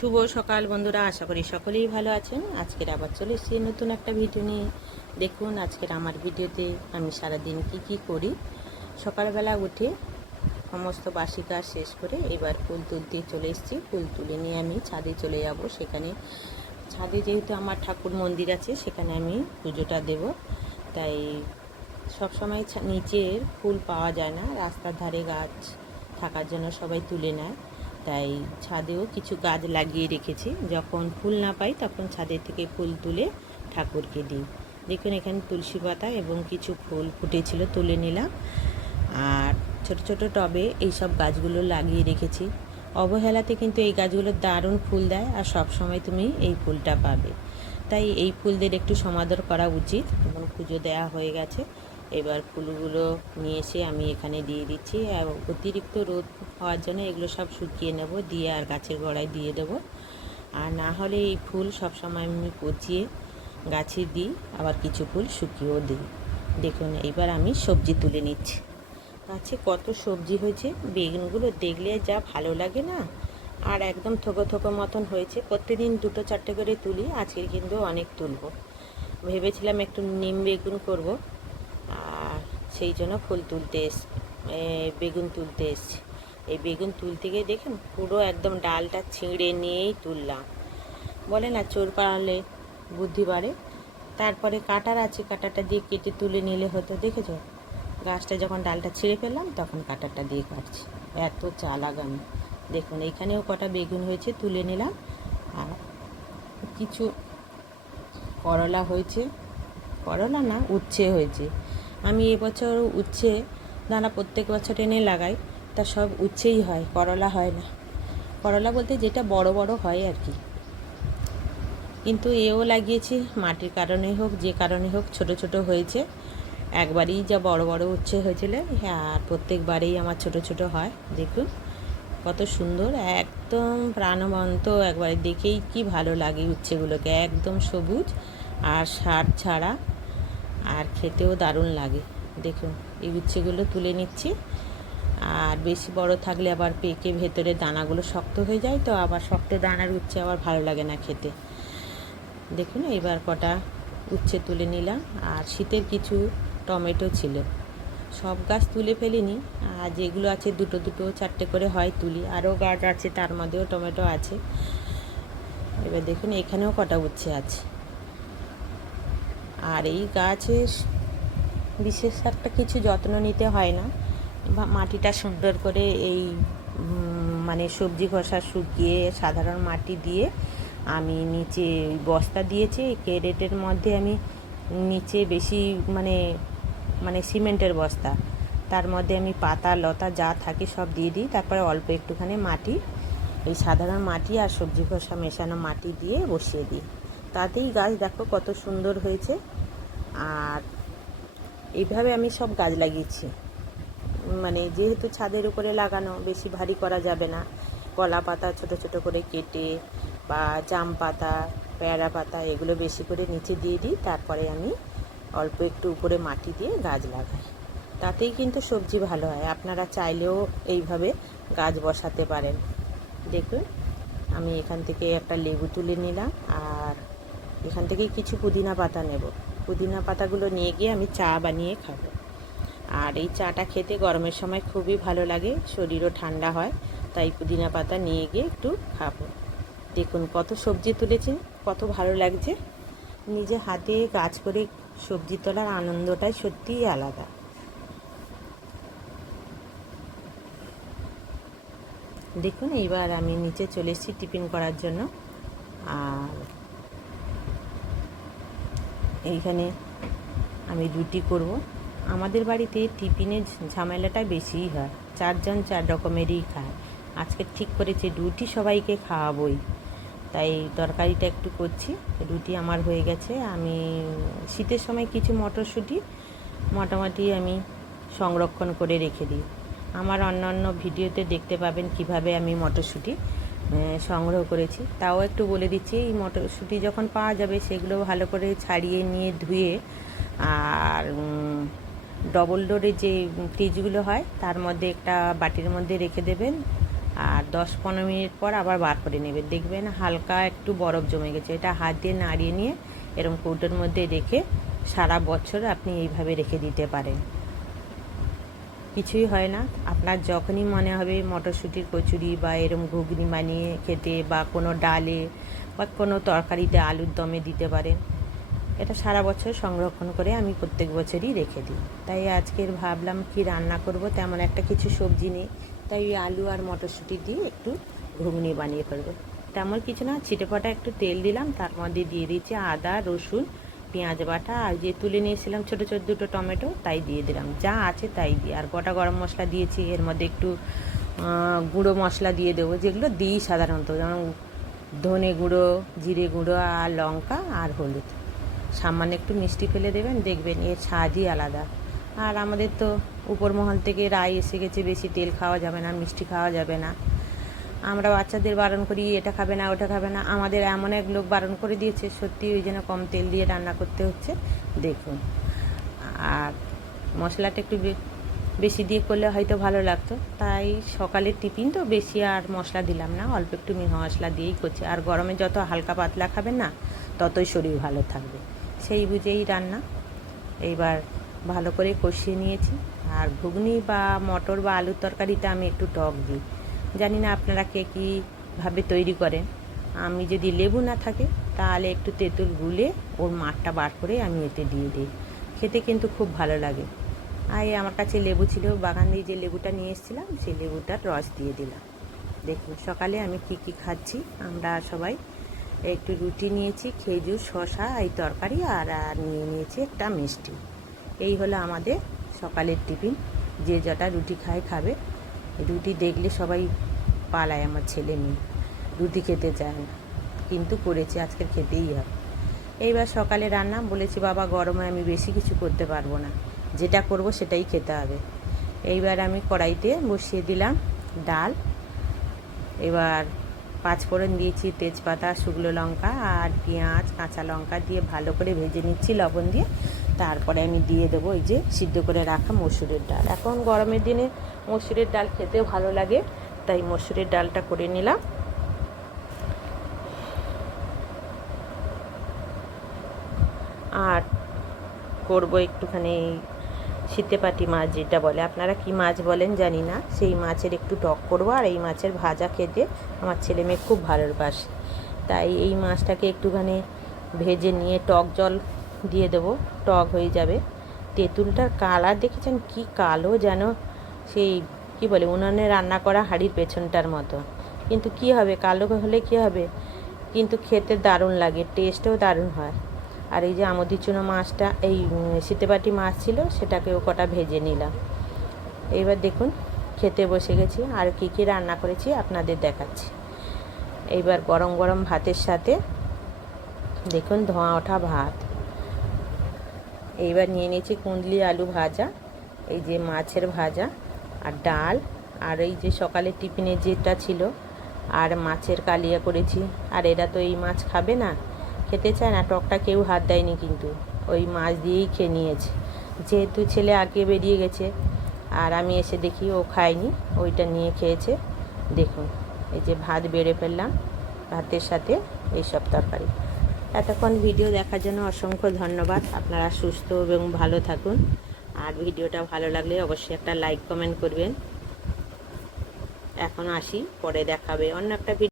শুভ সকাল বন্ধুরা, আশা করি সকলেই ভালো আছেন। আজকের আবার চলে এসেছি নতুন একটা ভিডিও নিয়ে। দেখুন আজকের আমার ভিডিওতে আমি সারাদিন কি করি। সকালবেলা উঠে সমস্ত বাসি কাজ শেষ করে এবার ফুল তুলতে চলে এসেছি। ফুল তুলে নিয়ে আমি ছাদে চলে যাব। সেখানে ছাদে যেহেতু আমার ঠাকুর মন্দির আছে, সেখানে আমি পুজোটা দেব। তাই সবসময় নিচের ফুল পাওয়া যায় না, রাস্তার ধারে গাছ থাকার জন্য সবাই তুলে নেয়। তাই ছাদেও কিছু গাছ লাগিয়ে রেখেছি, যখন ফুল না পাই তখন ছাদের থেকে ফুল তুলে ঠাকুরকে দিই। দেখুন এখানে তুলসী পাতা এবং কিছু ফুল ফুটেছিল, তুলে নিলাম। আর ছোট ছোট টবে এইসব গাছগুলো লাগিয়ে রেখেছি। অবহেলাতে কিন্তু এই গাছগুলো দারুণ ফুল দেয়, আর সব সময় তুমি এই ফুলটা পাবে। তাই এই ফুলদের একটু সমাদর করা উচিত। এবং পুজো দেওয়া হয়ে গেছে, এবার ফুলগুলো নিয়ে এসে আমি এখানে দিয়ে দিচ্ছি। এবং অতিরিক্ত রোদ হওয়ার জন্য এগুলো সব শুকিয়ে নেব, দিয়ে আর গাছের গোড়ায় দিয়ে দেবো। আর না হলে এই ফুল সবসময় আমি পচিয়ে গাছে দিই, আবার কিছু ফুল শুকিয়েও দিই। দেখুন এইবার আমি সবজি তুলে নিচ্ছি। গাছে কত সবজি হয়েছে, বেগুনগুলো দেখলে যা ভালো লাগে না। আর একদম থোকো থোকো মতন হয়েছে। প্রত্যেকদিন দুটো চারটে করে তুলি, আজকে কিন্তু অনেক তুলব। ভেবেছিলাম একটু নিম বেগুন করব, আর সেই জন্য বেগুন তুলতে এসছি। এই বেগুন তুলতে গিয়ে দেখুন পুরো একদম ডালটা ছিঁড়ে নিয়েই তুললাম। বলে না চোর পাড়ালে বুদ্ধি বাড়ে। তারপরে কাটার আছে, কাটাটা দিয়ে কেটে তুলে নিলে হতো। দেখেছো, গাছটা যখন ডালটা ছিঁড়ে ফেললাম তখন কাটারটা দিয়ে কাটছি। এত চালাক আমি। দেখুন এইখানেও কটা বেগুন হয়েছে, তুলে নিলাম। আর কিছু করলা হয়েছে, করলা না উচ্ছে হয়েছে। আমি এবছর উচ্ছে দানা প্রত্যেক বছর এনে লাগাই, তা সব উচ্ছেই হয়, করলা হয় না। করলা বলতে যেটা বড় বড় হয় আর কি। কিন্তু এও লাগিয়েছি, মাটির কারণে হোক যে কারণে হোক ছোট ছোট হয়েছে। একবারই যা বড় বড় উচ্ছে হয়েছিল, আর প্রত্যেকবারেই আমার ছোট ছোট হয়। দেখুন কত সুন্দর, একদম প্রাণবন্ত। একবারে দেখেই কি ভালো লাগে উচ্ছেগুলোকে, একদম সবুজ আর সার ছাড়া, আর খেতেও দারুণ লাগে। দেখুন এই উচ্ছেগুলো তুলে নিচ্ছি। আর বেশি বড় থাকলে আবার পেকে ভেতরে দানাগুলো শক্ত হয়ে যায়, তো আবার শক্ত দানার উচ্ছে আবার ভালো লাগে না খেতে। দেখুন এবার কটা উচ্ছে তুলে নিলাম। আর শীতের কিছু টমেটো ছিল, সব গাছ তুলে ফেলিনি। আর যেগুলো আছে দুটো দুটো চারটে করে হয় তুলি। আরও গাছ আছে, তার মধ্যেও টমেটো আছে। এবার দেখুন এখানেও কটা উচ্ছে আছে। আর এই গাছের বিশেষ একটা কিছু যত্ন নিতে হয় না। মাটিটা সুন্দর করে এই মানে সবজি খোসা শুকিয়ে সাধারণ মাটি দিয়ে আমি নিচে বস্তা দিয়েছি। ক্যারেটের মধ্যে আমি নিচে বেশি মানে সিমেন্টের বস্তা, তার মধ্যে আমি পাতা লতা যা থাকে সব দিয়ে দিই। তারপরে অল্প একটুখানি মাটি, এই সাধারণ মাটি আর সবজি খোসা মেশানো মাটি দিয়ে বসিয়ে দিই। তাতেই গাছ দেখো কত সুন্দর হয়েছে। আর এইভাবে আমি সব গাছ লাগিয়েছি। মানে যেহেতু ছাদের উপরে লাগানো, বেশি ভারী করা যাবে না। কলা পাতা ছোট ছোট করে কেটে, বা জাম পাতা, পেয়ারা পাতা এগুলো বেশি করে নিচে দিয়ে দিই। তারপরে আমি অল্প একটু উপরে মাটি দিয়ে গাছ লাগাই, তাতেই কিন্তু সবজি ভালো হয়। আপনারা চাইলেও এইভাবে গাছ বসাতে পারেন। দেখুন আমি এখান থেকে একটা লেবু তুলে নিলাম, আর এখান থেকে কিছু পুদিনা পাতা নেব। পুদিনা পাতাগুলো নিয়ে গিয়ে আমি চা বানিয়ে খাবো। আর এই চাটা খেতে গরমের সময় খুবই ভালো লাগে, শরীরও ঠান্ডা হয়। তাই পুদিনা পাতা নিয়ে গিয়ে একটু খাবো। দেখুন কত সবজি তুলেছি, কত ভালো লাগছে। নিজে হাতে গাছ করে সবজি তোলার আনন্দটাই সত্যিই আলাদা। দেখুন এইবার আমি নিচে চলে এসেছি টিফিন করার জন্য। আর এইখানে আমি রুটি করব। আমাদের বাড়িতে টিফিনের ঝামেলাটা বেশিই হয়, চারজন চার রকমেরই খায়। আজকে ঠিক করেছি রুটি সবাইকে খাওয়াবই, তাই তরকারিটা একটু করছি। রুটি আমার হয়ে গেছে। আমি শীতের সময় কিছু মটরশুঁটি মোটামুটি আমি সংরক্ষণ করে রেখে দিই। আমার অন্যান্য ভিডিওতে দেখতে পাবেন কিভাবে আমি মটরশুঁটি সংগ্রহ করেছি। তাও একটু বলে দিচ্ছি, এই মটরশুঁটি যখন পাওয়া যাবে সেগুলো ভালো করে ছাড়িয়ে নিয়ে ধুয়ে, আর ডবল ডোরের যে ফ্রিজগুলো হয় তার মধ্যে একটা বাটির মধ্যে রেখে দেবেন। আর 10-15 মিনিট পর আবার বার করে নেবে, দেখবেন হালকা একটু বরফ জমে গেছে। এটা হাত দিয়ে নাড়িয়ে নিয়ে এরকম কৌটোর মধ্যে রেখে সারা বছর আপনি এইভাবে রেখে দিতে পারেন, কিছুই হয় না। আপনার যখনই মনে হবে মটরশুঁটির কচুরি বা এরকম ঘুগনি বানিয়ে খেতে, বা কোনো ডালে বা কোনো তরকারিতে আলুর দমে দিতে পারেন। এটা সারা বছর সংরক্ষণ করে আমি প্রত্যেক বছরই রেখে দিই। তাই আজকের ভাবলাম কি রান্না করব, তেমন একটা কিছু সবজি নেই, তাই আলু আর মটরশুঁটি দিয়ে একটু ঘুগনি বানিয়ে ফেলবো। তেমন কিছু না, ছিটেফাটা একটু তেল দিলাম, তার মধ্যে দিয়ে দিয়েছি আদা, রসুন, পেঁয়াজ বাটা, আর যে তুলে নিয়েছিলাম ছোটো ছোটো 2টো টমেটো, তাই দিয়ে দিলাম, যা আছে তাই দিয়ে। আর গোটা গরম মশলা দিয়েছি, এর মধ্যে একটু গুঁড়ো মশলা দিয়ে দেবো, যেগুলো দিই সাধারণত, যেমন ধনে গুঁড়ো, জিরে গুঁড়ো, আর লঙ্কা আর হলুদ। সামান্য একটু মিষ্টি ফেলে দেবেন, দেখবেন এর স্বাদই আলাদা। আর আমাদের তো উপর মহল থেকে রায় এসে গেছে, বেশি তেল খাওয়া যাবে না, মিষ্টি খাওয়া যাবে না। আমরা বাচ্চাদের বারণ করি, এটা খাবে না, ওটা খাবে না, আমাদের এমন এক লোক বারণ করে দিয়েছে, সত্যি ওই জন্য কম তেল দিয়ে রান্না করতে হচ্ছে, দেখুন। আর মশলাটা একটু বেশি দিয়ে করলে হয়তো ভালো লাগতো, তাই সকালের টিফিন তো বেশি আর মশলা দিলাম না, অল্প একটু মশলা দিয়েই করছি। আর গরমে যত হালকা পাতলা খাবেন না, ততই শরীর ভালো থাকবে, সেই বুঝেই রান্না। এইবার ভালো করে কষিয়ে নিয়েছি। আর ঘুগনি বা মটর বা আলুর তরকারিতে আমি একটু টক দিই, জানি না আপনারা কে কীভাবে তৈরি করেন। আমি যদি লেবু না থাকে তাহলে একটু তেঁতুল গুলে ওর মাঠটা বার করে আমি এতে দিয়ে দিই, খেতে কিন্তু খুব ভালো লাগে। আর আমার কাছে লেবু ছিল, বাগান দিয়ে যে লেবুটা নিয়ে এসেছিলাম, সেই লেবুটার রস দিয়ে দিলাম। দেখুন সকালে আমি কি খাচ্ছি। আমরা সবাই একটু রুটি নিয়েছি, খেজুর, শসা, এই তরকারি, আর নিয়ে নিয়েছি একটা মিষ্টি। এই হলো আমাদের সকালের টিফিন। যে যটা রুটি খাবে। রুটি দেখলে সবাই পালায়, আমার ছেলে মেয়ে রুটি খেতে চায় না, কিন্তু করেছি, আজকের খেতেই হবে। এইবার সকালে রান্না, বলেছি বাবা গরমে আমি বেশি কিছু করতে পারবো না, যেটা করব সেটাই খেতে হবে। এইবার আমি কড়াইতে বসিয়ে দিলাম ডাল। এবার 5 ফোড়ন দিয়েছি, তেজপাতা, শুকনো লঙ্কা আর পেঁয়াজ, কাঁচা লঙ্কা দিয়ে ভালো করে ভেজে নিচ্ছি লবণ দিয়ে। তারপরে আমি দিয়ে দেবো এই যে সিদ্ধ করে রাখা মসুরের ডাল। এখন গরমের দিনে মসুরের ডাল খেতেও ভালো লাগে, তাই মসুরের ডালটা করে নিলাম। আর করব একটুখানি শীতেপাটি মাছ, যেটা বলে, আপনারা কি মাছ বলেন জানি না, সেই মাছের একটু টক করব। আর এই মাছের ভাজা খেতে আমার ছেলে মেয়ে খুব ভালোবাসে, তাই এই মাছটাকে একটুখানি ভেজে নিয়ে টক জল দিয়ে দেবো, টক হয়ে যাবে। তেঁতুলটার কালার দেখেছেন কি কালো, যেন সেই কি বলে উনুনে রান্না করা হাঁড়ির পেছনটার মতো। কিন্তু কি হবে, কালো হলে কি হবে, কিন্তু খেতে দারুণ লাগে, টেস্টও দারুণ হয়। আর এই যে আমুদি চুনো মাছটা, এই শীতেপাটি মাছ ছিল, সেটাকেও কটা ভেজে নিলাম। এইবার দেখুন খেতে বসে গেছি। আর কি রান্না করেছি আপনাদের দেখাচ্ছি। এইবার গরম গরম ভাতের সাথে দেখুন ধোঁয়া ওঠা ভাত। এইবার নিয়ে নিয়েছি কুঁদলি আলু ভাজা, এই যে মাছের ভাজা, আর ডাল, আর এই যে সকালে টিফিনে যেটা ছিল, আর মাছের কালিয়া করেছি। আর এরা তো এই মাছ খাবে না, খেতে চায় না, টকটা কেউ হাত দেয়নি, কিন্তু ওই মাছ দিয়েই খেয়ে নিয়েছে। যেহেতু ছেলে আগে বেরিয়ে গেছে, আর আমি এসে দেখি ও খায়নি, ওইটা নিয়ে খেয়েছে। দেখুন এই যে ভাত বেড়ে ফেললাম, ভাতের সাথে এইসব তরকারি। এতক্ষণ ভিডিও দেখার জন্য অসংখ্য ধন্যবাদ। আপনারা সুস্থ এবং ভালো থাকুন। আর ভিডিওটা ভালো লাগলে অবশ্যই একটা লাইক কমেন্ট করবেন। এখন আসি, পরে দেখাবে অন্য একটা ভিডিও।